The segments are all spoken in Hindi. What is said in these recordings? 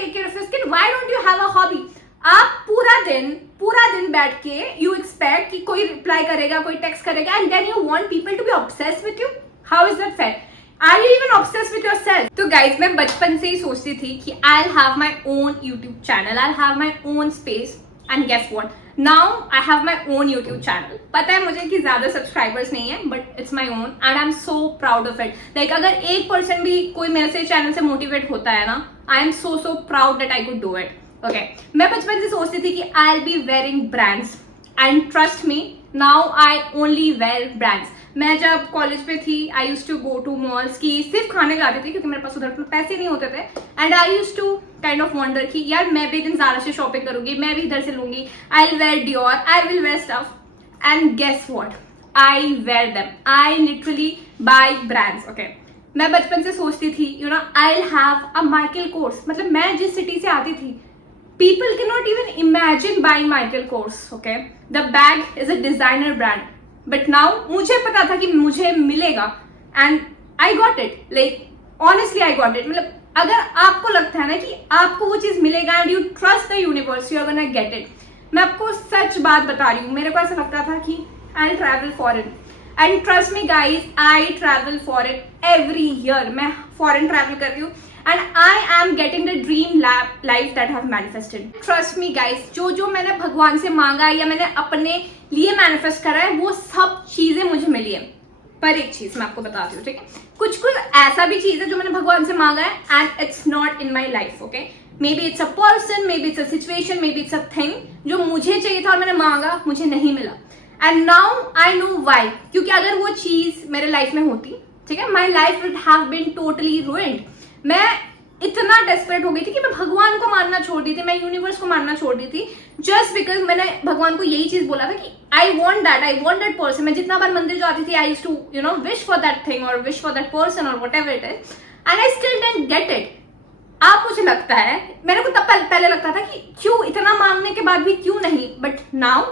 take care of your skin? Why don't you have a hobby? आप पूरा दिन बैठ के you expect कि कोई reply करेगा, कोई text करेगा, and then you want people to be obsessed with you? How is that fair? Are you even obsessed with yourself? तो guys, मैं बचपन से ही सोचती थी कि I'll have my own YouTube channel, I'll have my own space, and guess what? Now I have my own YouTube channel. पता है मुझे कि ज़्यादा सब्सक्राइबर्स नहीं है, but it's my own and I'm so proud of it. Like अगर 1% भी कोई मेरे से चैनल से मोटिवेट होता है ना, I am so proud that I could do it. Okay. मैं बचपन से सोचती थी कि I'll be wearing brands and trust me, now I only wear brands. मैं जब कॉलेज पे थी I use to go to malls की सिर्फ खाने जाती थी क्योंकि मेरे पास उधर पैसे नहीं होते थे and I use to kind of wonder कि यार मैं भी दिन ज़्यादा से शॉपिंग करूंगी, मैं भी इधर से लूंगी, I will wear Dior, I will wear stuff and guess what, I wear them, I literally buy brands. Okay, मैं बचपन से सोचती थी you know I will have a Michael Kors. मतलब मैं जिस सिटी से आती थी people cannot even imagine buying Michael Kors. Okay, the bag is a designer brand. But now मुझे पता था कि मुझे मिलेगा and I got it. Like honestly I got it. मतलब अगर आपको लगता है ना कि आपको वो चीज़ मिलेगा and you trust the universe, you are gonna get it. मैं आपको सच बात बता रही हूँ. मेरे को ऐसा लगता था कि I'll travel foreign. And trust me guys, I travel foreign every year. मैं foreign travel कर रही हूँ and I am getting the dream life that I have manifested. Trust me guys, जो मैंने भगवान से मांगा है या मैंने अपने लिए मैनिफेस्ट करा है वो सब चीजें मुझे मिली है. पर एक चीज मैं आपको बताती हूँ, ठीक है, कुछ ऐसा भी चीज है जो मैंने भगवान से मांगा है and it's not in my life. Okay, may be it's a person, may be it's a situation, may be it's a thing जो मुझे चाहिए था और मैंने मांगा, मुझे नहीं मिला. And now I know why. क्योंकि अगर वो चीज मेरे लाइफ में होती, ठीक है, my life would have been totally ruined. मैं इतना डेस्परेट हो गई थी कि मैं भगवान को मानना छोड़ दी थी, मैं यूनिवर्स को मानना छोड़ दी थी जस्ट बिकॉज मैंने भगवान को यही चीज बोला था कि आई वॉन्ट दैट पर्सन. मैं जितना बार मंदिर जाती थी I used to you know wish for that thing और विश फॉर दैट पर्सन और whatever it is and I still didn't get it. आप मुझे लगता है मेरे को तब पहले लगता था कि क्यों इतना मांगने के बाद भी क्यों नहीं, but now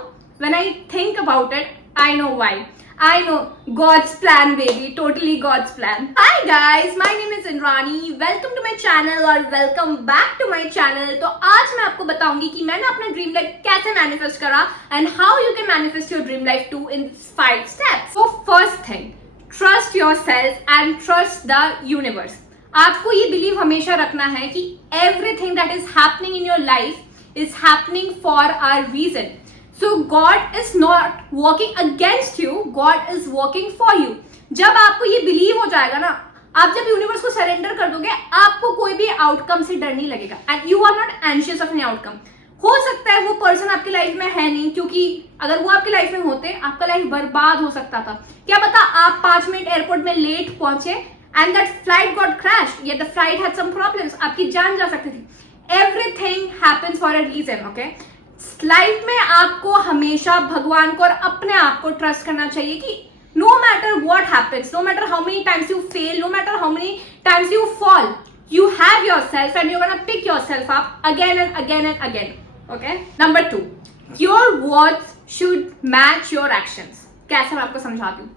when I think about it I know why. I know, God's plan baby, totally God's plan. Hi guys, my name is Indrani. Welcome to my channel or welcome back to my channel. तो आज मैं आपको बताऊंगी कि मैंने अपना ड्रीम लाइफ कैसे मैनिफेस्ट करा and how you can manifest your dream life too in 5 steps. So first thing, trust yourself and trust the universe. आपको ये बिलीव हमेशा रखना है कि everything that is happening in your life is happening for a reason. So God is not working against you, God is working for you. जब आपको ये बिलीव हो जाएगा ना, आप जब यूनिवर्स को सरेंडर कर दोगे, आपको कोई भी आउटकम से डर नहीं लगेगा and you are not anxious of any outcome. हो सकता है वो पर्सन आपकी लाइफ में है नहीं, क्योंकि अगर वो आपकी लाइफ में होते आपका लाइफ बर्बाद हो सकता था. क्या पता आप 5 मिनट एयरपोर्ट में लेट पहुंचे and that flight got crashed या the flight had some problems, आपकी जान जा सकती थी. Everything happens for a reason. Okay, life में आपको हमेशा भगवान को और अपने आप को ट्रस्ट करना चाहिए कि no matter what happens, no matter how many times you fail, no matter how many times you fall, you have yourself and you are gonna pick yourself up again and again and again. Okay, number 2, your words should match your actions. कैसे मैं आपको समझाती हूँ.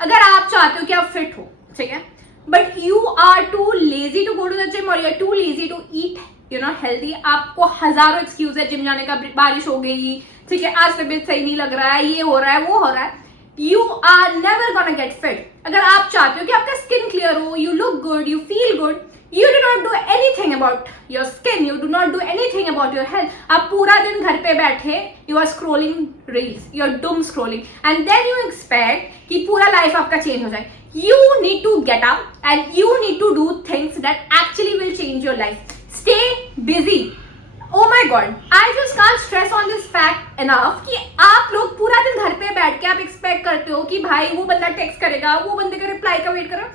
अगर आप चाहते हो कि आप फिट हो, ठीक है, but you are too lazy to go to the gym और you are too lazy to eat you know healthy, आपको हजारों एक्सक्यूज है, जिम जाने का, बारिश हो गई, ठीक है, आज तबीयत सही नहीं लग रहा है, ये हो रहा है, वो हो रहा है, you are never gonna get fit. अगर आप चाहते हो कि आपका स्किन क्लियर हो, you look good, you feel good, you do not do anything about your skin, you do not do anything about your health. आप पूरा दिन घर पे बैठे you are scrolling reels, you are doom scrolling and then you expect कि पूरा लाइफ आपका चेंज हो जाए. You need to get up and you need to do things that actually will change your life. Stay busy. Oh my God, I just can't stress on this fact enough कि आप लोग पूरा दिन घर पे बैठ के आप एक्सपेक्ट करते हो कि भाई वो बंदा टेक्स्ट करेगा, वो बंदे का रिप्लाई का वेट करो.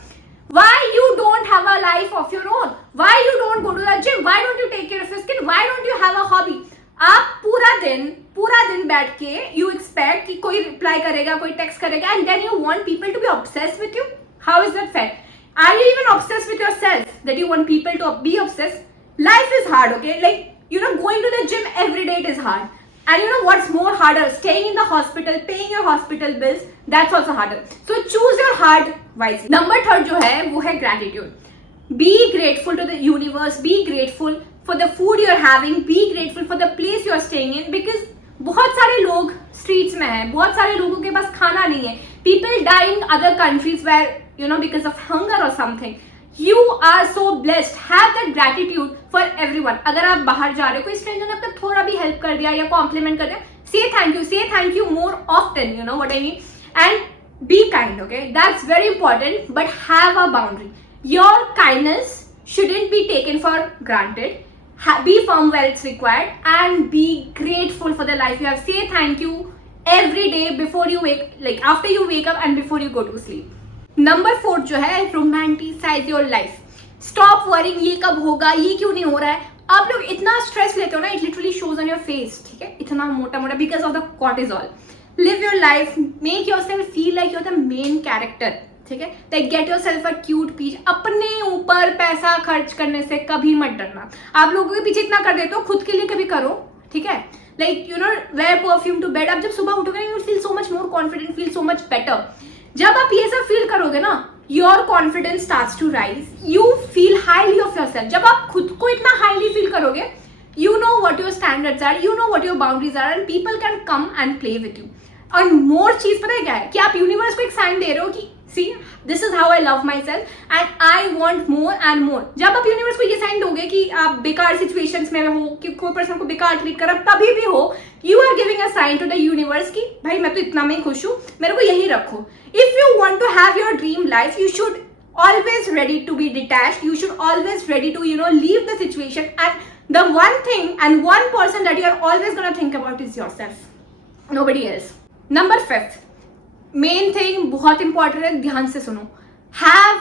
Why you don't have a life of your own? Why you don't go to the gym? Why don't you take care of your skin? Why don't you have a hobby? आप पूरा दिन बैठ के यू एक्सपेक्ट कि कोई रिप्लाई करेगा, कोई टेक्स्ट करेगा and then you want people to be obsessed with you. How is that fair? Are you even obsessed with yourself that you want people to be obsessed? Life is hard, okay, like you know going to the gym every day it is hard, and you know what's more harder? Staying in the hospital, paying your hospital bills, that's also harder. So choose your hard wisely. Number 3 जो है वो है gratitude. Be grateful to the universe, be grateful for the food you're having, be grateful for the place you're staying in, because बहुत सारे लोग streets में हैं, बहुत सारे लोगों के पास खाना नहीं है. People die in other countries where, you know, because of hunger or something. You are so blessed. Have that gratitude for everyone. अगर आप बाहर जा रहे हो, कोई stranger ने आपको थोड़ा भी help कर दिया या compliment कर दिया, say thank you more often, you know what I mean? And be kind, okay? That's very important, but have a boundary. Your kindness shouldn't be taken for granted. Be firm where it's required and be grateful for the life you have. Say thank you every day before you wake, like after you wake up and before you go to sleep. Number 4 जो है, romanticize your life. Stop worrying ये कब होगा, ये क्यों नहीं हो रहा है. आप लोग इतना स्ट्रेस लेते हो ना, it literally shows on your face, ठीक है, इतना मोटा मोटा, because of the cortisol. Live your life, make yourself feel like you're the main character, ठीक है. Like get yourself a cute peach. अपने ऊपर पैसा खर्च करने से कभी मत डरना. आप लोगों के पीछे इतना कर देते हो, खुद के लिए कभी करो, ठीक है. Like you know, wear perfume to bed. आप जब सुबह उठोगे, you will feel so much more confident, feel so much better. जब आप ये सब फील करोगे ना, your confidence starts to rise. You feel highly of yourself. जब आप खुद को इतना highly feel करोगे, you know what your standards are, you know what your boundaries are, and people can come and play with you. और more चीज पता है क्या है, कि आप यूनिवर्स को एक साइन दे रहे हो कि see, this is how I love myself and I want more and more. जब आप यूनिवर्स को ये साइन दोगे कि आप बेकार सिचुएशंस में हो, कि कोई पर्सन को बेकार ट्रीट कर, तभी भी हो, you are giving a sign to the universe कि भाई मैं तो इतना में ही खुश हूँ, मेरे को यही रखो. If you want to have your dream life, you should always ready to be detached. You should always ready to, you know, leave the situation. And the one thing and one person that you are always gonna think about is yourself. Nobody else. Number 5. Main thing बहुत इंपॉर्टेंट है, ध्यान से सुनो. Have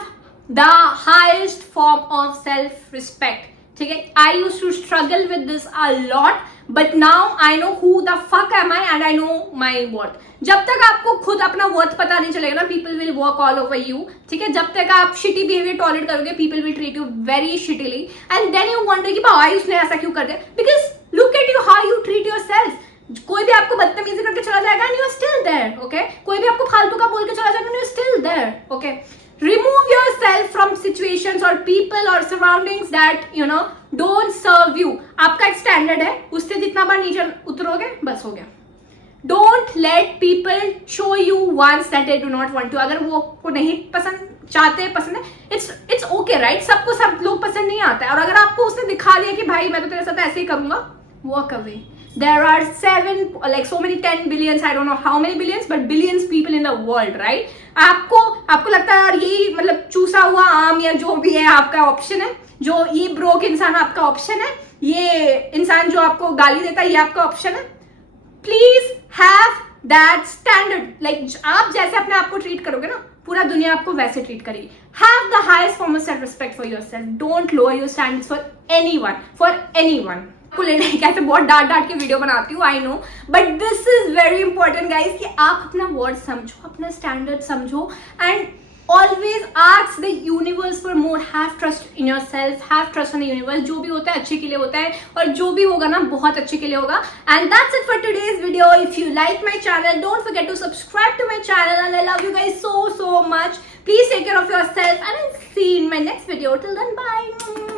the highest form of self respect, ठीक है. I used to struggle with this a lot, but now I know who the fuck am I and I know my worth. जब तक आपको खुद अपना वर्थ पता नहीं चलेगा ना, people will walk all over you, ठीक है. जब तक आप शिटी बिहेवियर टॉलरेट करोगे, people will treat you very shittily and then you wonder कि भाई उसने ऐसा क्यों कर दिया. Because look at you, how you treat yourself. कोई भी आपको बदतमीजी करके चला जाएगा and you are still there, okay? कोई भी आपको फालतू का बोल के चला जाएगा and you are still there, okay? Remove yourself from situations or people or surroundings that, you know, don't serve you. आपका एक स्टैंडर्ड है, उससे जितना बार नीचे उतरोगे बस हो गया. Don't let people show you once that they do not want to. अगर वो को नहीं चाहते पसंद है, it's okay, right? सबको सब लोग पसंद नहीं आता है. और अगर आपको उसने दिखा दिया कि भाई मैं तो तेरे साथ ऐसे ही करूंगा, walk away. There are 7, like so many 10 billions, I don't know how many billions, but billions people in the world, right? आपको लगता है यार यही मतलब चूसा हुआ आम या जो भी है आपका ऑप्शन है, जो ये ब्रोक इंसान आपका ऑप्शन है, ये इंसान जो आपको गाली देता है ये आपका ऑप्शन है. Please have that standard. Like आप जैसे अपने आप को ट्रीट करोगे ना, पूरा दुनिया आपको वैसे ट्रीट करेगी. Have the highest form of self respect for yourself. Don't lower your standards for anyone. को लेने कैसे बहुत डांट के वीडियो बनाती हूँ, I know, but this is very important guys कि आप अपना वर्ड समझो, अपना स्टैंडर्ड समझो and always ask the universe for more. Have trust in yourself, have trust in the universe. जो भी होता है अच्छे के लिए होता है और जो भी होगा ना बहुत अच्छे के लिए होगा. And that's it for today's video. If you like my channel, don't forget to subscribe to my channel and I love you guys so much. Please take care of yourself and I'll see you in my next video. Till then, bye.